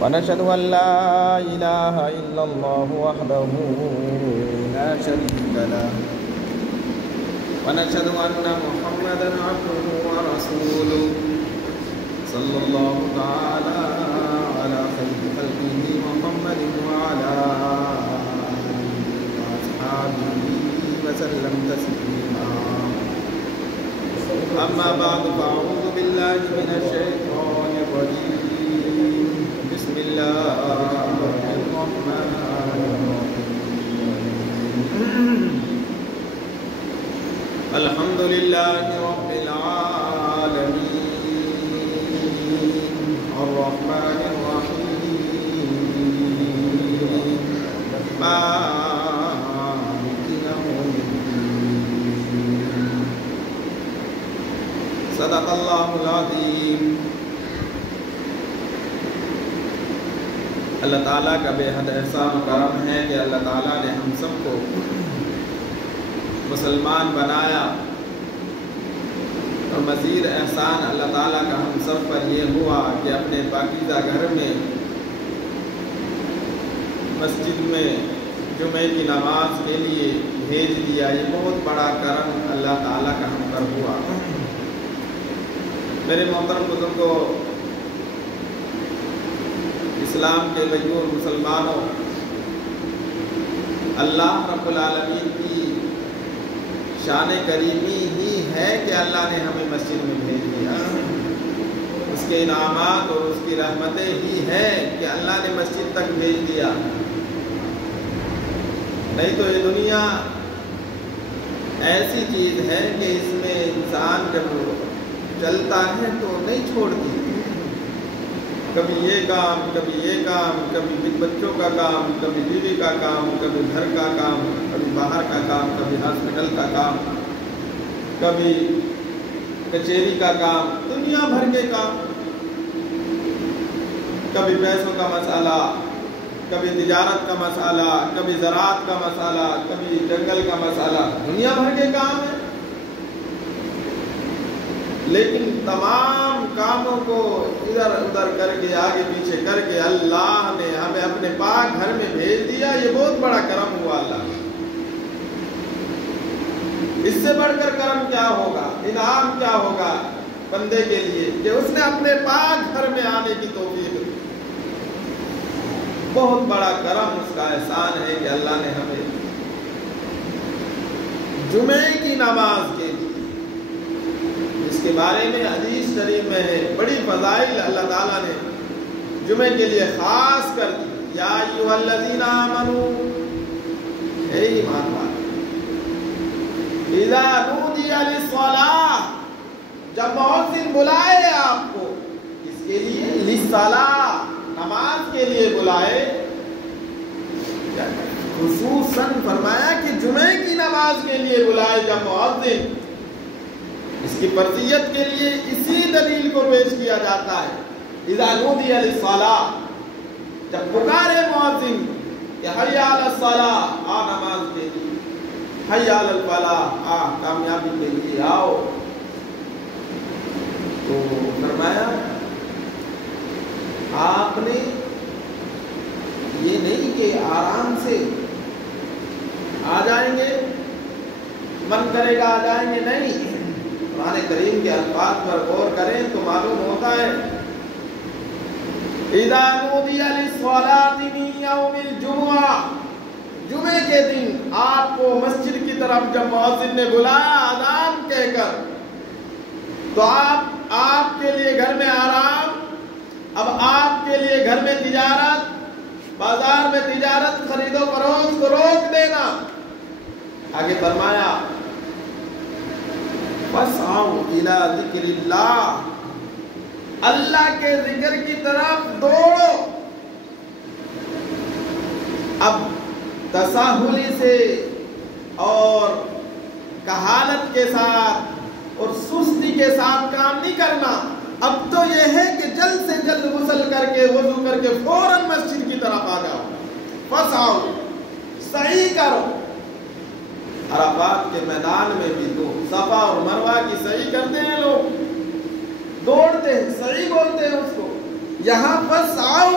ونشهد أن لا إله إلا الله وحده لا شريك له ونشهد أن محمدا عبده ورسوله صلى الله تعالى على خير خلقه محمد وعلى آله وأصحابه وسلم تسليما. أما بعد فأعوذ بالله من الشيطان الرجيم. بسم الله الرحمن الرحيم. الحمد لله رب العالمين الرحمن الرحيم مالك يوم الدين. صدق الله العظيم. اللہ تعالیٰ کا بے حد احسان و کرم ہے کہ اللہ تعالیٰ نے ہم سب کو مسلمان بنایا، اور مزید احسان اللہ تعالیٰ کا ہم سب پر یہ ہوا کہ اپنے پاکیزہ گھر میں مسجد میں جمعے کی نماز کے لیے بھیج دیا. یہ بہت بڑا کرم اللہ تعالیٰ کا ہم پر ہوا. میرے محترم بزرگوں، اسلام کے بھائیوں اور مسلمانوں، اللہ رب العالمین کی شان کریمی ہی ہے کہ اللہ نے ہمیں مسجد میں بھیج دیا. اس کے انعامات اور اس کی رحمتیں ہی ہیں کہ اللہ نے مسجد تک بھیج دیا. نہیں تو یہ دنیا ایسی چیز ہے کہ اس میں انسان جب چلتا ہے تو نہیں چھوڑتی. کبھی یہ کام، کبھی یہ کام، کبھی بچوں کا کام، کبھی بیوی کا کام، کبھی گھر کا کام، کبھی باہر کا کام، کبھی ہاسپٹل کا کام، کبھی کچہری کا کام، دنیا بھر کے کام. کبھی پیسوں کا مسئلہ، کبھی تجارت کا مسئلہ، کبھی زراعت کا مسئلہ، کبھی جنگل کا مسئلہ، دنیا بھر کے کام ہے. لیکن تمام کاموں کو ادھر ادھر کر کے آگے پیچھے کر کے اللہ نے ہمیں اپنے پاک گھر میں بھیج دیا. یہ بہت بڑا کرم ہوا اللہ. اس سے بڑھ کر کرم کیا ہوگا، انعام کیا ہوگا بندے کے لیے کہ اس نے اپنے پاک گھر میں آنے کی توفیق دی. بہت بڑا کرم، اس کا احسان ہے کہ اللہ نے ہمیں جمعے کی نماز کے لیے، اس کے بارے میں حدیث شریف میں ہے، بڑی فضائل اللہ تعالیٰ نے جمعے کے لیے خاص کر دی. یا ایھا الذین آمنوا، اے ایمان والو، اذا نودی للصلاۃ، جب مؤذن بلائے آپ کو اس کے لیے، للصلاۃ، نماز کے لیے بلائے، خصوصاً فرمایا کہ جمعے کی نماز کے لیے بلائے جب مؤذن، اس کی فرضیت کے لیے اسی دلیل کو پیش کیا جاتا ہے. اذا نودی للصلاۃ، جب پکارے مؤذن کہ حی علی الصلاۃ، آ نماز کے لیے، حی علی الفلاح، آ کامیابی کے لیے آؤ، تو فرمایا آپ نے یہ نہیں کہ آرام سے آ جائیں گے، من کرے گا آ جائیں گے، نہیں. قرآن کریم کے الفاظ پر غور کریں تو معلوم ہوتا ہے اذا نودی للصلاۃ من یوم الجمعہ، جمعے کے دن آپ کو مسجد کی طرف جب مؤذن نے بلایا اذان کہہ کر، تو آپ کے لیے گھر میں آرام، اب آپ کے لیے گھر میں تجارت، بازار میں تجارت، خرید و فروخت کو روک دینا. آگے فرمایا فَاسْعَوْا إِلَىٰ ذِكْرِ اللَّهِ، اللہ کے ذکر کی طرف دوڑو. اب تساہلی سے اور کہالت کے ساتھ اور سستی کے ساتھ کام نہیں کرنا. اب تو یہ ہے کہ جلد سے جلد غسل کر کے، وضو کر کے فوراً مسجد کی طرف آ جاؤ. فَاسْعَوْا، سعی کرو. عرفات کے میدان میں بھی تو صفا اور مروہ کی سعی کرتے ہیں لوگ، دوڑتے ہیں، سعی بولتے ہیں اس کو. یہاں پر سعو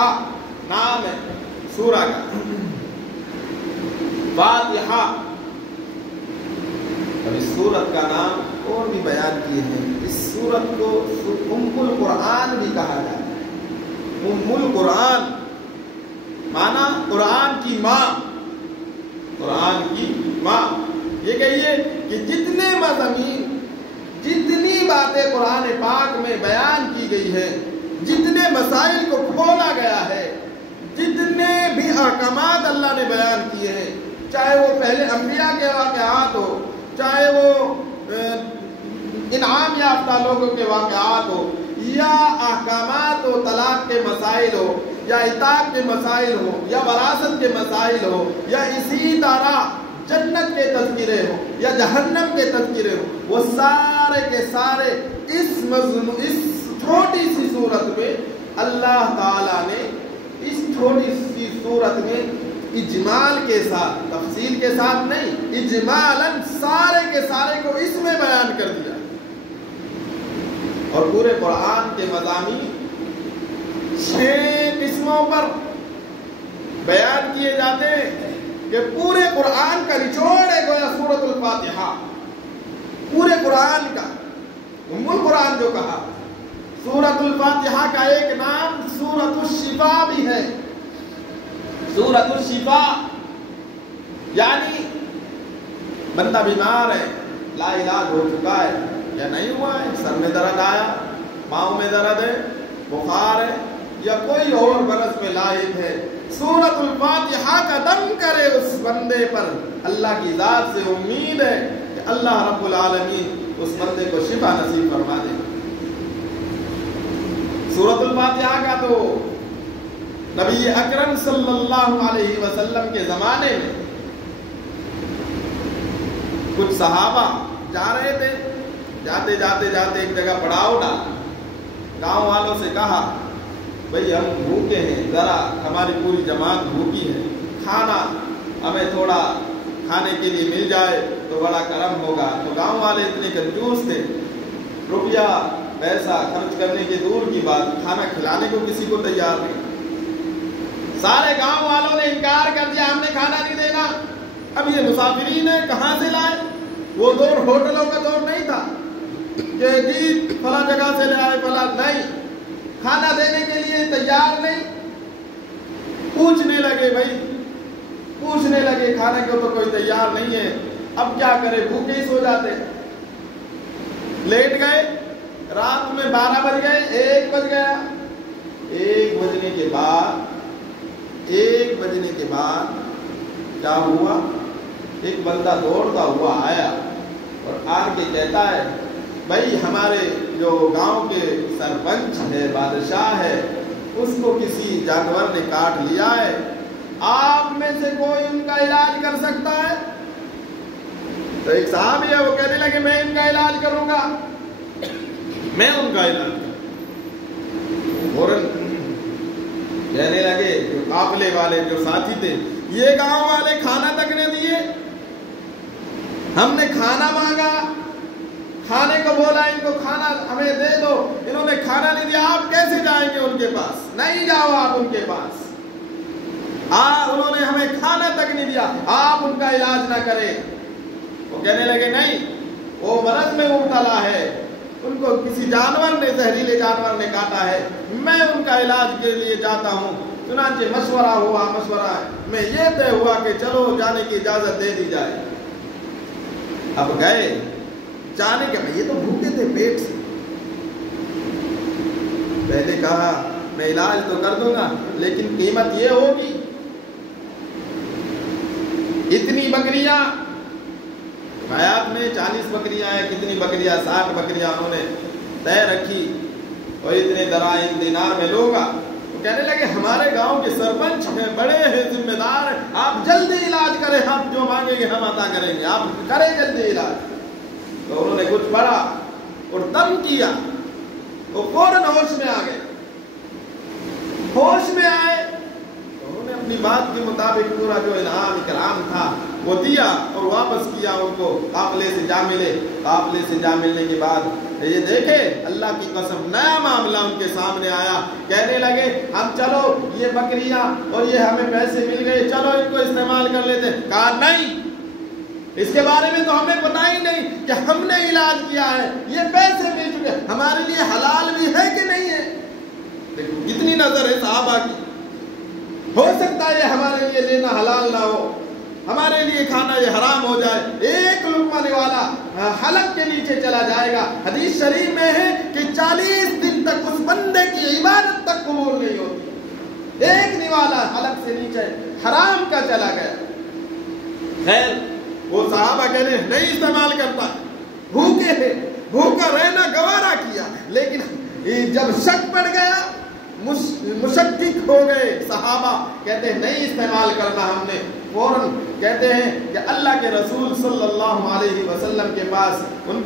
فاتحہ نام ہے سورہ کا، فاتحہ۔ اب اس سورت کا نام اور بھی بیان کیے ہیں، اس سورت کو ام القرآن بھی کہا جاتا ہے۔ ام القرآن مانا قرآن کی ماں، قرآن کی ماں۔ یہ کہیے کہ جتنے مضامین، جتنی باتیں قرآن پاک میں بیان کی گئی ہے، جتنے مسائل کو کھولا گیا ہے، جتنے بھی احکامات اللہ نے بیان کیے ہیں، چاہے وہ پہلے انبیاء کے واقعات ہو، چاہے وہ انعام یافتہ لوگوں کے واقعات ہو، یا احکامات و طلاق کے مسائل ہو، یا عتاب کے مسائل ہو، یا وراثت کے مسائل ہو، یا اسی طرح جنت کے تذکرے ہو یا جہنم کے تذکرے ہو، وہ سارے کے سارے اس چھوٹی سی صورت میں اللہ تعالیٰ نے اس چھوٹی سی صورت میں اجمال کے ساتھ، تفصیل کے ساتھ نہیں، اجمالاً سارے کے سارے کو اس میں بیان کر دیا۔ اور پورے قرآن کے مضامین 6 قسموں پر بیان کیے جاتے ہیں کہ پورے قرآن کا نچوڑ ہے گویا سورۃ الفاتحہ، پورے قرآن کا ام القرآن جو کہا۔ سورۃ الفاتحہ کا ایک نام سورۃ الشفا بھی ہے، سورۃ الشفا، یعنی بندہ بیمار ہے، لا علاج ہو چکا ہے یا نہیں ہوا ہے، سر میں درد آیا، پاؤں میں درد ہے، بخار ہے، یا کوئی اور مرض میں لاحق ہے، سورۃ الفاتحہ کا دم کرے اس بندے پر، اللہ کی ذات سے امید ہے کہ اللہ رب العالمین اس بندے کو شفا نصیب فرما دے۔ سورۃ الفاتحہ کا تو نبی اکرم صلی اللہ علیہ وسلم کے زمانے میں کچھ صحابہ جا رہے تھے، جاتے جاتے ایک جگہ پڑاؤ ڈالا، گاؤں والوں سے کہا بھئی ہم بھوکے ہیں، ذرا ہماری پوری جماعت بھوکی ہے، کھانا ہمیں تھوڑا کھانے کے لیے مل جائے تو بڑا کرم ہوگا۔ تو گاؤں والے اتنے کنجوس تھے، روپیہ پیسہ خرچ کرنے کے دور کی بات، کھانا کھلانے کو کسی کو تیار نہیں۔ سارے گاؤں والوں نے انکار کر دیا، ہم نے کھانا نہیں دینا، اب یہ مسافرین ہیں کہاں سے لائے؟ وہ دور ہوٹلوں کا دور نہیں تھا کہ جی فلاں جگہ سے لے آئے، فلاں نہیں، کھانا دینے کے لیے تیار نہیں۔ پوچھنے لگے بھائی، پوچھنے لگے کھانے کو تو کوئی تیار نہیں ہے، اب کیا کرے، بھوکے ہی سو جاتے۔ لیٹ گئے، رات میں 12 بج گئے، 1 بج گیا، 1 بجنے کے بعد کیا ہوا؟ ایک بندہ دوڑتا ہوا آیا اور آ کے کہتا ہے بھائی ہمارے جو گاؤں کے سرپنچ ہے، بادشاہ ہے، اس کو کسی جانور نے کاٹ لیا ہے، آپ میں سے کوئی ان کا علاج کر سکتا ہے؟ تو ایک صحابی ہے، وہ کہنے لگے میں ان کا علاج کروں گا، میں ان کا علاج کروں۔ فوراً کہنے لگے جو قافلے والے جو ساتھی تھے، یہ گاؤں والے کھانا تک نے دیے، ہم نے کھانا مانگا، کھانے کو بولا ان کو کھانا ہمیں دے دو، انہوں نے کھانا نہیں دیا، آپ کیسے جائیں گے ان کے پاس؟ نہیں جاؤ آپ ان کے پاس، انہوں نے ہمیں کھانا تک نہیں دیا، آپ ان کا علاج نہ کریں۔ وہ کہنے لگے نہیں، وہ مرض میں مبتلا ہے، ان کو کسی جانور نے، زہریلے جانور نے کاٹا ہے، میں ان کا علاج کے لیے جاتا ہوں۔ چنانچہ مشورہ میں یہ طے ہوا کہ چلو جانے کی اجازت دے دی جائے۔ اب گئے، جانے کے یہ تو بھوکے تھے پیٹ سے، پہلے کہا میں علاج تو کر دوں گا لیکن قیمت یہ ہوگی، اتنی بکریاں، روایات میں 40 بکریاں ہیں، کتنی بکریاں، 60 بکریاں انہوں نے طے رکھی، اور اتنے دراہم دینار میں لوگا۔ وہ کہنے لگے ہمارے گاؤں کے سرپنچ ہیں، بڑے ہیں، ذمہ دار ہیں، آپ جلدی علاج کریں، ہم جو مانگیں گے ہم عطا کریں گے، آپ کریں جلدی علاج۔ تو انہوں نے کچھ پڑھا اور دم کیا، وہ فوراً ہوش میں آ گئے، ہوش میں آئے تو انہوں نے اپنی بات کے مطابق پورا جو انعام اکرام تھا وہ دیا اور واپس کیا ان کو، قافلے سے جا ملے۔ قافلے سے جا ملنے کے بعد یہ دیکھے اللہ کی قسم نیا معاملہ ان کے سامنے آیا. کہنے لگے ہم چلو یہ بکریاں اور یہ ہمیں پیسے مل گئے, چلو ان کو استعمال کر لیتے. کہا نہیں, اس کے بارے میں تو ہمیں پتہ ہی نہیں کہ ہم نے علاج کیا ہے, یہ پیسے مل چکے, ہمارے لیے حلال بھی ہے کہ نہیں ہے. دیکھو کتنی نظر ہے صحابہ کی. ہو سکتا ہے ہمارے لیے لینا حلال نہ ہو, ہمارے لیے کھانا یہ حرام ہو جائے, ایک لقمہ والا حلق کے نیچے چلا جائے گا. حدیث شریف میں ہے کہ 40 دن تک اس بندے کی عبادت تک قبول نہیں ہوتی. ایک نوالا حلق سے نیچے حرام کا چلا گیا. خیر وہ صحابہ کہنے نہیں استعمال کرتا, بھوکے تھے, بھوکا رہنا گوارا کیا, لیکن جب شک پڑ گیا مشکک ہو گئے صحابہ, کہتے ہیں نہیں استعمال کرنا ہم نے. فوراً کہتے ہیں کہ اللہ کے رسول صلی اللہ علیہ وسلم کے پاس ان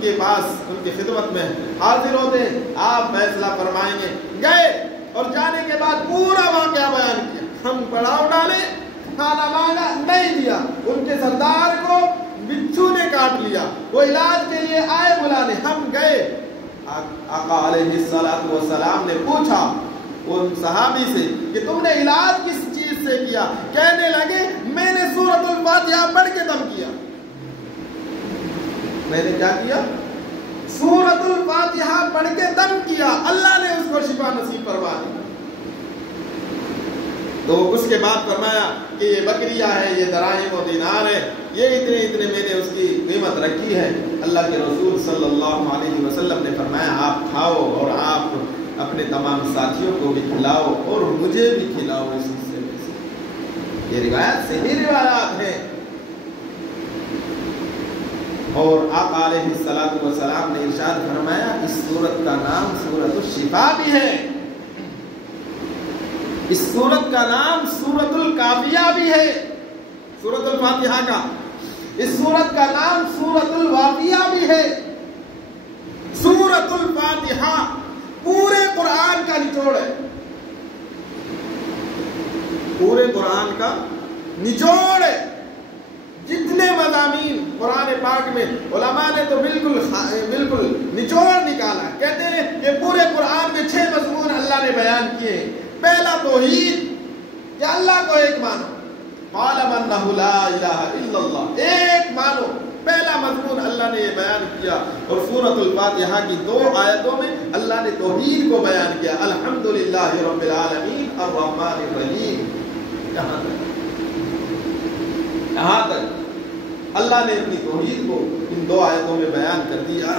کی خدمت میں حاضر ہوتے ہیں, آپ فیصلہ فرمائیں گے. گئے اور جانے کے بعد پورا واقعہ بیان کیا. ہم پڑاؤ ڈالے, کھانا مانگا, نہیں دیا. ان کے سردار کو بچھو نے کاٹ لیا, وہ علاج کے لیے آئے بلانے. ہم گئے, آقا علیہ الصلوۃ والسلام نے پوچھا وہ صحابی سے کہ تم نے علاج کس چیز سے کیا؟ کہنے لگے میں نے سورۃ الفاتحہ پڑھ کے دم کیا. میں نے کیا کیا؟ سورۃ الفاتحہ پڑھ کے دم کیا. اللہ نے اس کو شفا نصیب فرما دی. تو اس کے بعد فرمایا کہ یہ بکریاں ہے, یہ دراہم و دینار ہے, یہ اتنے میں نے اس کی قیمت رکھی ہے. اللہ کے رسول صلی اللہ علیہ وسلم نے فرمایا آپ کھاؤ اور آپ اپنے تمام ساتھیوں کو بھی کھلاؤ اور مجھے بھی کھلاؤ اس حصے میں سے. یہ روایت صحیح روایات ہیں. اور آقا علیہ الصلوۃ والسلام نے ارشاد فرمایا اس سورت کا نام سورۃ الشفا بھی ہے, اس سورت کا نام سورۃ الکافیہ بھی ہے. سورۃ الفاتحہ کا اس سورت کا نام سورۃ الواقعہ بھی ہے. سورۃ الفاتحہ پورے قرآن کا نچوڑ ہے, پورے قرآن کا نچوڑ ہے. جتنے مضامین قرآن پاک میں علماء نے تو بالکل نچوڑ نکالا. کہتے ہیں کہ پورے قرآن میں 6 مضمون اللہ نے بیان کیے ہیں. پہلا توحید, کہ اللہ کو ایک مانو, فَاعْلَمْ أَنَّهُ لَا إِلَٰهَ إِلَّا اللَّهُ, ایک مانو. پہلا مضمون اللہ نے یہ بیان کیا. اور سورۃ الفاتحہ کی 2 آیتوں میں اللہ نے توحید کو بیان کیا. الحمدللہ رب العالمین الرحمن الرحیم. یہاں تک اللہ نے اپنی توحید کو ان 2 آیتوں میں بیان کر دیا.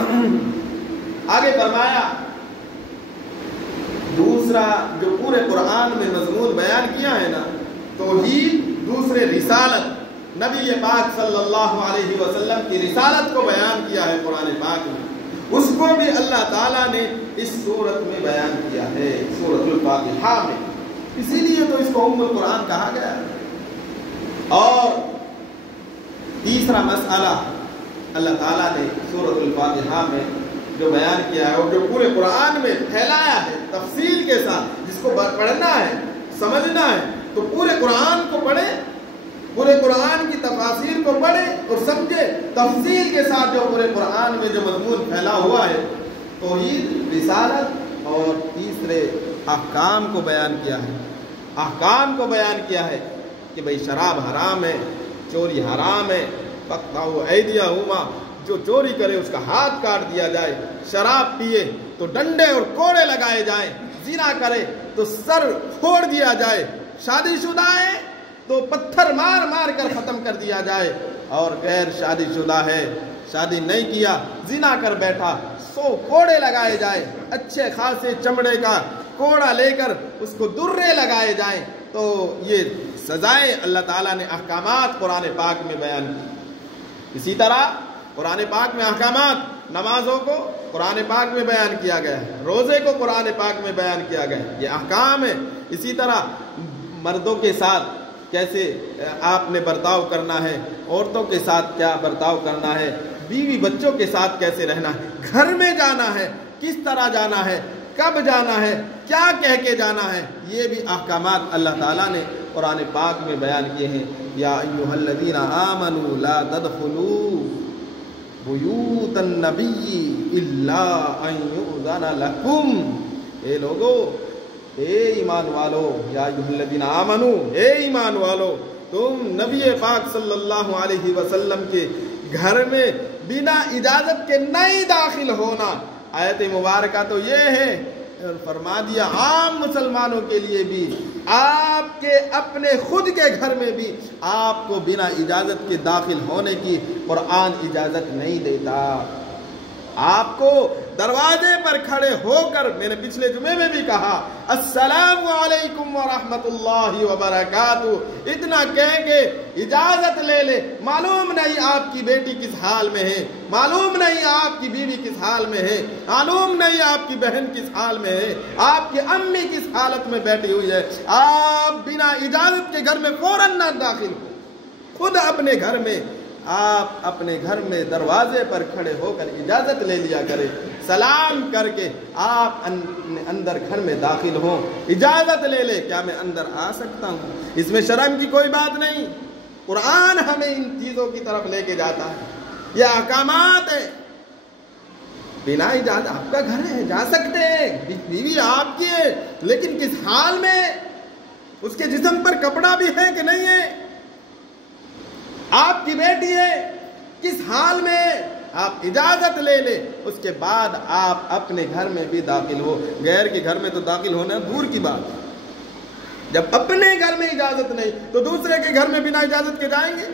آگے فرمایا دوسرا جو پورے قرآن میں مضمون بیان کیا ہے نا, توحید, دوسرے رسالت, نبی پاک صلی اللہ علیہ وسلم کی رسالت کو بیان کیا ہے قرآن پاک میں. اس کو بھی اللہ تعالیٰ نے اس سورت میں بیان کیا ہے, سورۃ الفاتحہ میں. اسی لیے تو اس کو ام القرآن کہا گیا. اور تیسرا مسئلہ اللہ تعالیٰ نے سورۃ الفاتحہ میں جو بیان کیا ہے اور جو پورے قرآن میں پھیلایا ہے تفصیل کے ساتھ, جس کو پڑھنا ہے سمجھنا ہے تو پورے قرآن کو پڑھے, پورے قرآن کی تفاسیر کو پڑھے اور سمجھے تفصیل کے ساتھ. جو پورے قرآن میں جو مضمون پھیلا ہوا ہے توحید, رسالت اور تیسرے احکام کو بیان کیا ہے. احکام کو بیان کیا ہے کہ بھئی شراب حرام ہے, چوری حرام ہے, فاقطعوا ایدیہما, جو چوری کرے اس کا ہاتھ کاٹ دیا جائے, شراب پیے تو ڈنڈے اور کوڑے لگائے جائیں, زنا کرے تو سر پھوڑ دیا جائے, شادی شدہ ہے تو پتھر مار مار کر ختم کر دیا جائے, اور غیر شادی شدہ ہے, شادی نہیں کیا, زنا کر بیٹھا, 100 کوڑے لگائے جائے, اچھے خاصے چمڑے کا کوڑا لے کر اس کو درے لگائے جائیں. تو یہ سزائیں اللہ تعالیٰ نے احکامات قرآن پاک میں بیان کی. اسی طرح قرآن پاک میں احکامات, نمازوں کو قرآن پاک میں بیان کیا گیا ہے, روزے کو قرآن پاک میں بیان کیا گیا ہے, یہ احکام ہے. اسی طرح مردوں کے ساتھ کیسے آپ نے برتاؤ کرنا ہے, عورتوں کے ساتھ کیا برتاؤ کرنا ہے, بیوی بچوں کے ساتھ کیسے رہنا ہے, گھر میں جانا ہے کس طرح جانا ہے, کب جانا ہے, کیا کہہ کے جانا ہے, یہ بھی احکامات اللہ تعالیٰ نے قرآن پاک میں بیان کیے ہیں. یا ایھا الذین آمنوا لا تدخلوا بیوت النبی الا ان یؤذن لکم، اے لوگو، اے ایمان والو، یا ایھا الذین آمنوا، اے ایمان والو، تم نبی پاک صلی اللہ علیہ وسلم کے گھر میں بنا اجازت کے نہیں داخل ہونا۔ آیت مبارکہ تو یہ ہے، اور فرما دیا عام مسلمانوں کے لیے بھی، آپ کے اپنے خود کے گھر میں بھی آپ کو بنا اجازت کے داخل ہونے کی قرآن اجازت نہیں دیتا۔ آپ کو دروازے پر کھڑے ہو کر، میں نے پچھلے جمعے میں بھی کہا، السلام علیکم ورحمۃ اللہ وبرکاتہ، اتنا کہہ کے اجازت لے لے۔ معلوم نہیں آپ کی بیٹی کس حال میں ہے، معلوم نہیں آپ کی بیوی کس حال میں ہے، معلوم نہیں آپ کی بہن کس حال میں ہے، آپ کی امی کس حالت میں بیٹھی ہوئی ہے، آپ بنا اجازت کے گھر میں فوراً نہ داخل ہو۔ خود اپنے گھر میں، آپ اپنے گھر میں دروازے پر کھڑے ہو کر اجازت لے لیا کرے، سلام کر کے آپ اندر گھر میں داخل ہوں، اجازت لے لے، کیا میں اندر آ سکتا ہوں؟ اس میں شرم کی کوئی بات نہیں۔ قرآن ہمیں ان چیزوں کی طرف لے کے جاتا ہے، یہ احکامات ہیں۔ بنا اجازت آپ کا گھر ہے، جا سکتے ہیں، بیوی آپ کی ہے، لیکن کس حال میں، اس کے جسم پر کپڑا بھی ہے کہ نہیں ہے، آپ کی بیٹی ہے، کس حال میں، آپ اجازت لے لیں، اس کے بعد آپ اپنے گھر میں بھی داخل ہو۔ غیر کے گھر میں تو داخل ہونا دور کی بات ہے۔ جب اپنے گھر میں اجازت نہیں تو دوسرے کے گھر میں بنا اجازت کے جائیں گے؟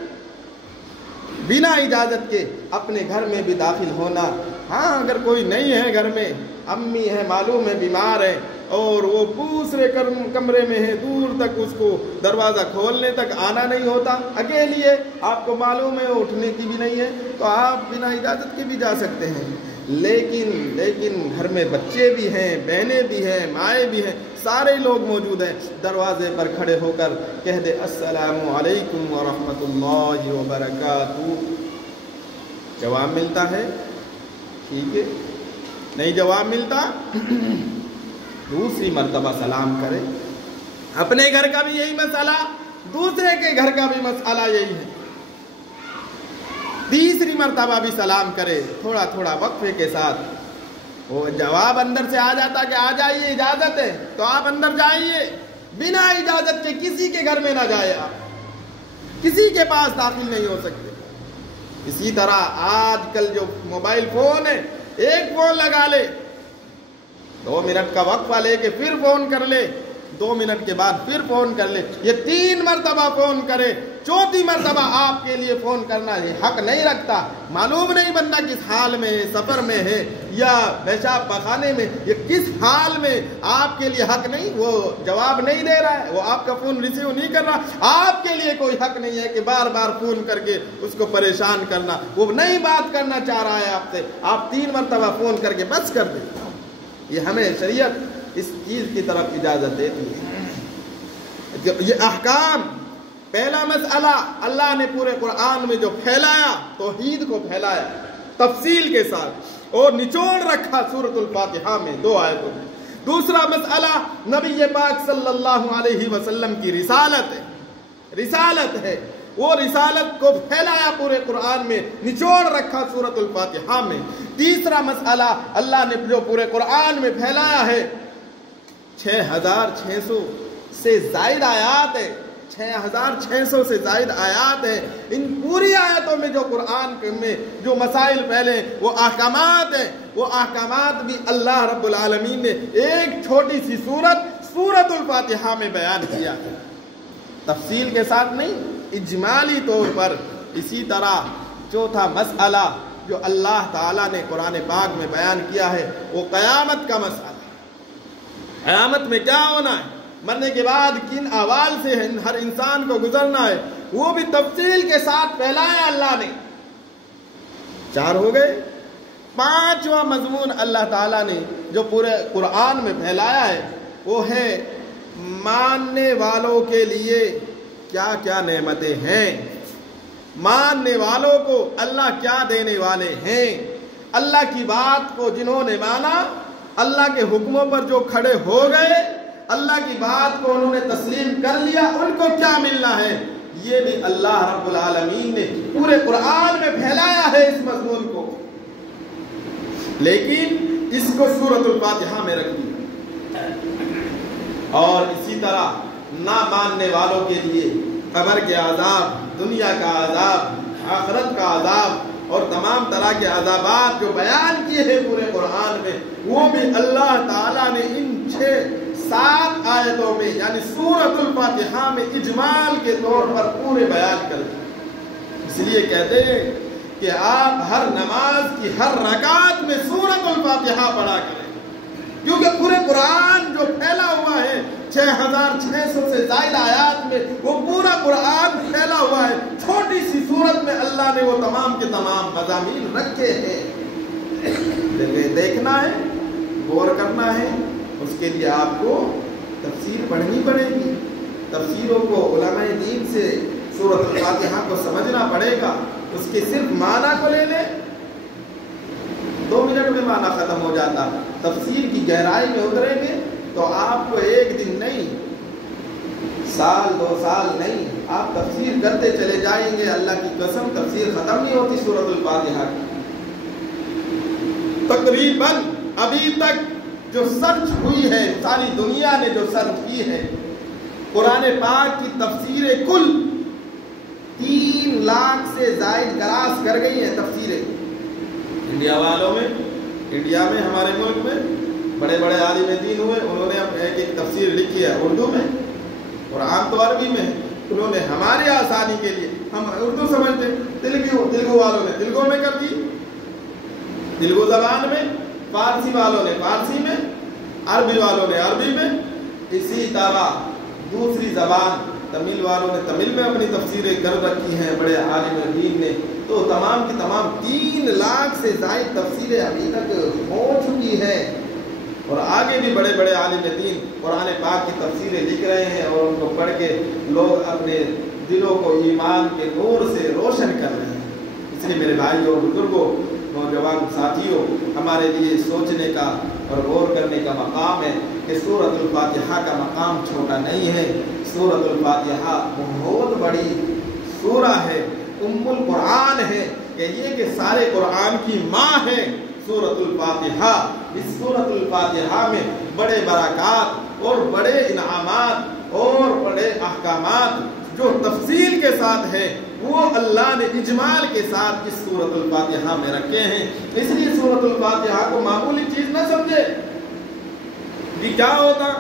بنا اجازت کے اپنے گھر میں بھی داخل ہونا۔ ہاں، اگر کوئی نہیں ہے گھر میں، امی ہے، معلوم ہے بیمار ہے، اور وہ دوسرے کمرے میں ہے، دور تک اس کو دروازہ کھولنے تک آنا نہیں ہوتا، اکیلی ہے، آپ کو معلوم ہے اٹھنے کی بھی نہیں ہے، تو آپ بنا اجازت کے بھی جا سکتے ہیں۔ لیکن گھر میں بچے بھی ہیں، بہنیں بھی ہیں، مائیں بھی ہیں، سارے لوگ موجود ہیں، دروازے پر کھڑے ہو کر کہہ دے السلام علیکم ورحمۃ اللہ وبرکاتہ۔ جواب ملتا ہے؟ ٹھیک ہے، نہیں جواب ملتا دوسری مرتبہ سلام کرے۔ اپنے گھر کا بھی یہی مسئلہ، دوسرے کے گھر کا بھی مسئلہ یہی ہے، تیسری مرتبہ بھی سلام کرے، تھوڑا تھوڑا وقفے کے ساتھ۔ وہ جواب اندر سے آ جاتا کہ آ جائیے، اجازت ہے تو آپ اندر جائیے، بنا اجازت کے کسی کے گھر میں نہ جائے، آپ کسی کے پاس داخل نہیں ہو سکتے۔ اسی طرح آج کل جو موبائل فون ہے، ایک فون لگا لے، 2 منٹ کا وقفہ لے کے پھر فون کر لے، 2 منٹ کے بعد پھر فون کر لے، یہ 3 مرتبہ فون کرے، 4تھی مرتبہ آپ کے لیے فون کرنا یہ حق نہیں رکھتا۔ معلوم نہیں بندہ کس حال میں ہے، سفر میں ہے یا پیشاب پخانے میں، یہ کس حال میں، آپ کے لیے حق نہیں، وہ جواب نہیں دے رہا ہے، وہ آپ کا فون ریسیو نہیں کر رہا، آپ کے لیے کوئی حق نہیں ہے کہ بار بار فون کر کے اس کو پریشان کرنا، وہ نہیں بات کرنا چاہ رہا ہے آپ سے، آپ 3 مرتبہ فون کر کے بس کر دیں۔ یہ ہمیں شریعت اس چیز کی طرف اجازت دیتی ہے۔ یہ احکام، پہلا مسئلہ اللہ نے پورے قرآن میں جو پھیلایا، توحید کو پھیلایا تفصیل کے ساتھ اور نچوڑ رکھا سورۃ الفاتحہ میں 2 آیتوں میں۔ دوسرا مسئلہ نبی پاک صلی اللہ علیہ وسلم کی رسالت ہے، وہ رسالت کو پھیلایا پورے قرآن میں، نچوڑ رکھا سورۃ الفاتحہ میں۔ تیسرا مسئلہ اللہ نے جو پورے قرآن میں پھیلایا ہے، 6600 سے زائد آیات ہے، 6600 سے زائد آیات ہیں۔ ان پوری آیتوں میں جو قرآن میں جو مسائل پھیلے وہ احکامات ہیں، وہ احکامات بھی اللہ رب العالمین نے ایک چھوٹی سی سورۃ الفاتحہ میں بیان کیا ہے، تفصیل کے ساتھ نہیں، اجمالی طور پر۔ اسی طرح چوتھا مسئلہ جو اللہ تعالیٰ نے قرآن پاک میں بیان کیا ہے، وہ قیامت کا مسئلہ، قیامت میں کیا ہونا ہے، مرنے کے بعد کن احوال سے ہر انسان کو گزرنا ہے، وہ بھی تفصیل کے ساتھ پھیلایا اللہ نے۔ 4 ہو گئے۔ 5واں مضمون اللہ تعالیٰ نے جو پورے قرآن میں پھیلایا ہے، وہ ہے ماننے والوں کے لیے کیا کیا نعمتیں ہیں، ماننے والوں کو اللہ کیا دینے والے ہیں، اللہ کی بات کو جنہوں نے مانا، اللہ کے حکموں پر جو کھڑے ہو گئے، اللہ کی بات کو انہوں نے تسلیم کر لیا، ان کو کیا ملنا ہے، یہ بھی اللہ رب العالمین نے پورے قرآن میں پھیلایا ہے اس مضمون کو۔ لیکن اس کو سورۃ الفاتحہ میں رکھ دیا۔ اور اسی طرح نہ ماننے والوں کے لیے قبر کے عذاب، دنیا کا عذاب، آخرت کا عذاب اور تمام طرح کے عذابات جو بیان کیے ہیں پورے قرآن میں، وہ بھی اللہ تعالیٰ نے ان 6-7 آیتوں میں یعنی سورۃ الفاتحہ میں اجمال کے طور پر پورے بیان کر دیا۔ اس لیے کہتے ہیں کہ آپ ہر نماز کی ہر رکعت میں سورۃ الفاتحہ پڑھا کریں، کیونکہ پورے قرآن جو پھیلا ہوا ہے 6600 سے زائد آیات میں، وہ پورا قرآن پھیلا ہوا ہے، چھوٹی سی سورت میں اللہ نے وہ تمام کے تمام مضامین رکھے ہیں۔ دیکھنا ہے، غور کرنا ہے، اس کے لیے آپ کو تفسیر پڑھنی پڑے گی، تفسیروں کو علماء دین سے سورۃ الفاتحہ کو سمجھنا پڑے گا۔ اس کے صرف معنی کو لے لیں 2 منٹ میں معنی ختم ہو جاتا، تفسیر کی گہرائی میں اتریں گے تو آپ کو 1 دن نہیں، سال 2 سال نہیں، آپ تفسیر کرتے چلے جائیں گے، اللہ کی قسم تفسیر ختم نہیں ہوتی سورۃ الفاتحہ کی۔ تقریباً ابھی تک جو سرچ ہوئی ہے، ساری دنیا نے جو سرچ کی ہے، قرآن پاک کی تفسیریں کل 3 لاکھ سے زائد کراس کر گئی ہیں تفسیریں۔ انڈیا والوں میں، انڈیا میں، ہمارے ملک میں بڑے بڑے عالم دین ہوئے، انہوں نے ایک تفسیر لکھی ہے اردو میں اور عام تو عربی میں، انہوں نے ہماری آسانی کے لیے، ہم اردو سمجھتے ہیں، تیلگو والوں نے تیلگو میں کر دی، تیلگو زبان میں، فارسی والوں نے فارسی میں، عربی والوں نے عربی میں، اسی طرح دوسری زبان تمل والوں نے تمل میں اپنی تفسیریں کر رکھی ہیں بڑے عالم دین نے۔ تو تمام کی تمام 3 لاکھ سے زائد تفسیریں ابھی تک ہو چکی ہیں، اور آگے بھی بڑے بڑے عالم دین قرآن پاک کی تفسیریں لکھ رہے ہیں، اور ان کو پڑھ کے لوگ اپنے دلوں کو ایمان کے نور سے روشن کر رہے ہیں۔ اس لیے میرے بھائیوں اور بزرگوں، نوجوان ساتھیوں، ہمارے لیے سوچنے کا اور غور کرنے کا مقام ہے کہ سورۃ الفاتحہ کا مقام چھوٹا نہیں ہے۔ سورۃ الفاتحہ بہت بڑی سورہ ہے، ام القرآن ہے، کہ سارے قرآن کی ماں ہے سورۃ الفاتحہ۔ اس سورۃ الفاتحہ میں بڑے برکات اور بڑے انعامات اور بڑے احکامات جو تفصیل کے ساتھ ہیں، وہ اللہ نے اجمال کے ساتھ اس سورۃ الفاتحہ میں رکھے ہیں۔ اس لیے سورۃ الفاتحہ کو معمولی چیز نہ سمجھے۔ یہ کیا ہوتا؟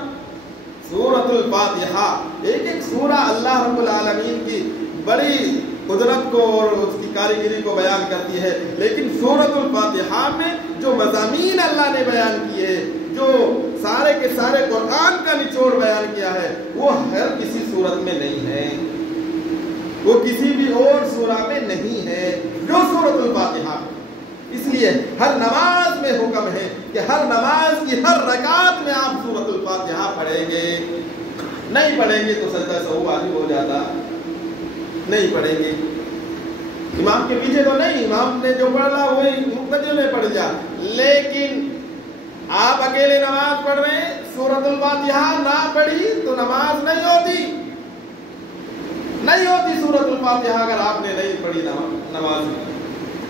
سورۃ الفاتحہ ایک سورہ اللہ رب العالمین کی بڑی قدرت کو اور اس کی کاریگری کو بیان کرتی ہے، لیکن سورۃ الفاتحہ میں جو مضامین اللہ نے بیان کیے، جو سارے کے سارے قرآن کا نچوڑ بیان کیا ہے، وہ ہر کسی سورت میں نہیں ہے، وہ کسی بھی اور سورہ میں نہیں ہے جو سورۃ الفاتحہ۔ اس لیے ہر نماز میں حکم ہے کہ ہر نماز کی ہر رکعت میں آپ سورۃ الفاتحہ پڑھیں گے۔ نہیں پڑھیں گے تو سجدہ سہو واجب ہو جاتا، نہیں پڑھیں گے امام کے پیچھے تو نہیں، امام نے جو پڑھا وہی مقتدیوں نے پڑھ لیا، لیکن آپ اکیلے نماز پڑھ رہے ہیں، سورۃ الفاتحہ نہ پڑھی تو نماز نہیں ہوتی، نہیں ہوتی سورۃ الفاتحہ اگر آپ نے نہیں پڑھی نماز میں۔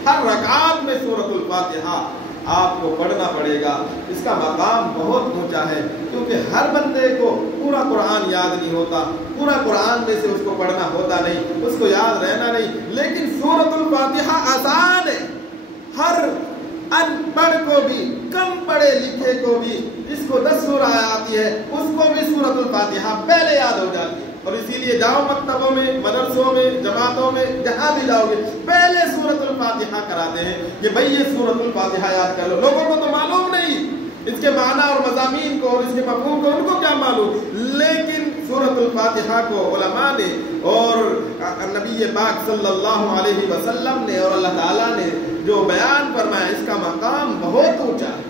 ہر رکعت میں سورۃ الفاتحہ آپ کو پڑھنا پڑے گا۔ اس کا مقام بہت اونچا ہے، کیونکہ ہر بندے کو پورا قرآن یاد نہیں ہوتا، پورا قرآن میں سے اس کو پڑھنا ہوتا نہیں، اس کو یاد رہنا نہیں، لیکن سورۃ الفاتحہ آسان ہے، ہر ان پڑھ کو بھی، کم پڑھے لکھے کو بھی، جس کو 10 سورہ آتی ہے اس کو بھی سورۃ الفاتحہ پہلے یاد ہو جاتی ہے۔ اور اسی لیے جاؤ مکتبوں میں، مدرسوں میں، جماعتوں میں، جہاں بھی جاؤ گے پہلے سورۃ الفاتحہ کراتے ہیں کہ بھئی یہ سورۃ الفاتحہ یاد کر لو۔ لوگوں کو تو معلوم نہیں اس کے معنی اور مضامین کو اور اس کے مفہوم کو، ان کو کیا معلوم، لیکن سورۃ الفاتحہ کو علماء نے اور نبی پاک صلی اللہ علیہ وسلم نے اور اللہ تعالیٰ نے جو بیان فرمایا، اس کا مقام بہت اونچا ہے،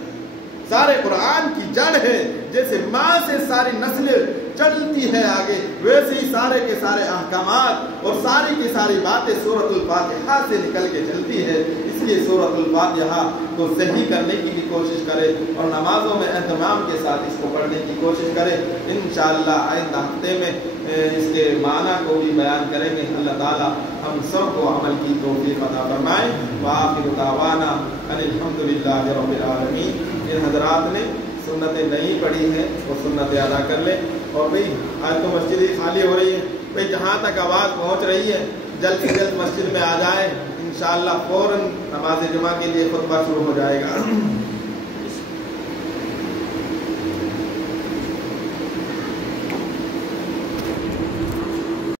سارے قرآن کی جڑ ہے۔ جیسے ماں سے ساری نسلیں چلتی ہے آگے، ویسے ہی سارے کے سارے احکامات اور ساری کی ساری باتیں سورۃ الفاتحہ سے نکل کے چلتی ہے۔ اس لیے سورۃ الفاتحہ کو صحیح کرنے کی بھی کوشش کرے اور نمازوں میں اہتمام کے ساتھ اس کو پڑھنے کی کوشش کرے۔ انشاءاللہ آئندہ ہفتے میں اس کے معنی کو بھی بیان کریں گے۔ اللہ تعالیٰ ہم سب کو عمل کی توفیق عطا فرمائے۔ وآخر دعوانا ان الحمدللہ رب العالمین۔ جن حضرات نے سنتیں نہیں پڑھی ہیں وہ سنتیں ادا کر لیں، اور بھئی آج تو مسجد ہی خالی ہو رہی ہے، بھئی جہاں تک آواز پہنچ رہی ہے جلد سے جلد مسجد میں آ جائیں، انشاءاللہ فوراً نماز جمعہ کے لیے خطبہ شروع ہو جائے گا۔